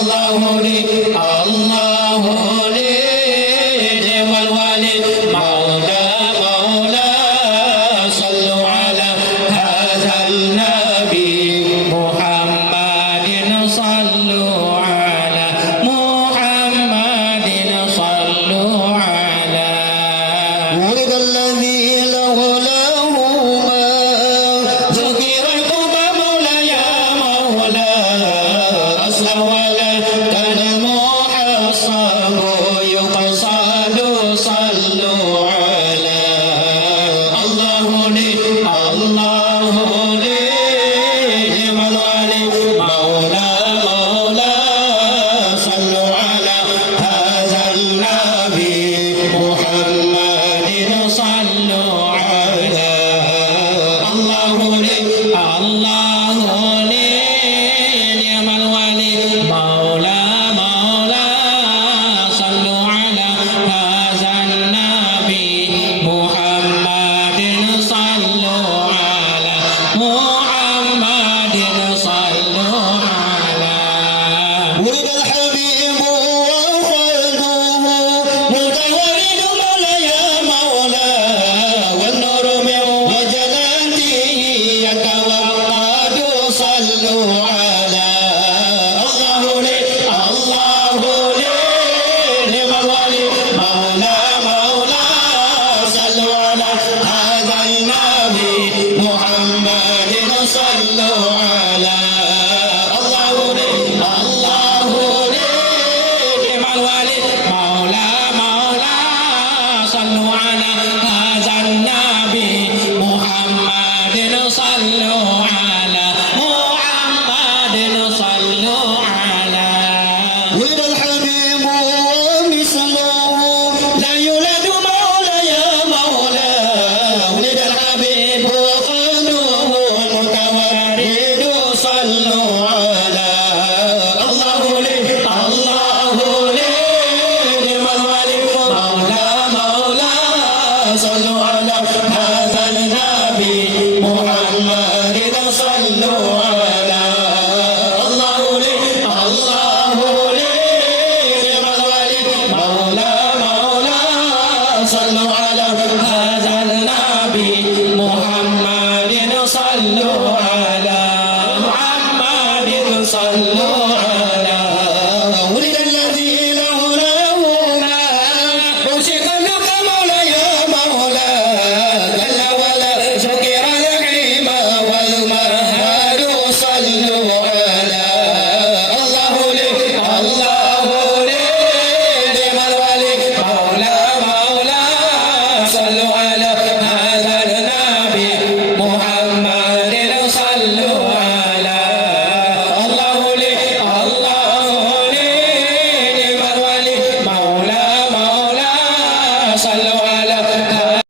الله لي الله لي نعم الولي مولى مولى صلوا على هذا النبي محمد صلوا على محمد صلوا على ولد الذي له ما ذكر مولا يا مولا أسلم ولا كان محصب يقصد صلوا على الله لي الله لي نعم الولي مولى مولى صلوا على هذا النبي محمد صلوا على الله لي الله لي نعم الولي مولى مولى صلوا على هذا النبي محمد صلوا على محمد صلوا على ولد الحبيب وخلده متولد مولا يا مولا والنور من وجلاته يتوقد صلوا على الله لي الله لي نعم الولي مولى مولى صلوا على هذا النبي محمد صلوا على الله لي الله لي نعم الولي مولى مولى صلوا على هذا النبي محمد صلوا على محمد صلوا على ولد الحبيب ومثله لا يولد مولا يا مولا ولد الحبيب وخلوه المتورد صلوا على الله لي الله لي نعم الولي مولى مولى صلوا على هذا النبي محمد صلوا على الله لي الله لي نعم الولي مولى مولى صلوا على هذا النبي محمد صلوا على محمد صلوا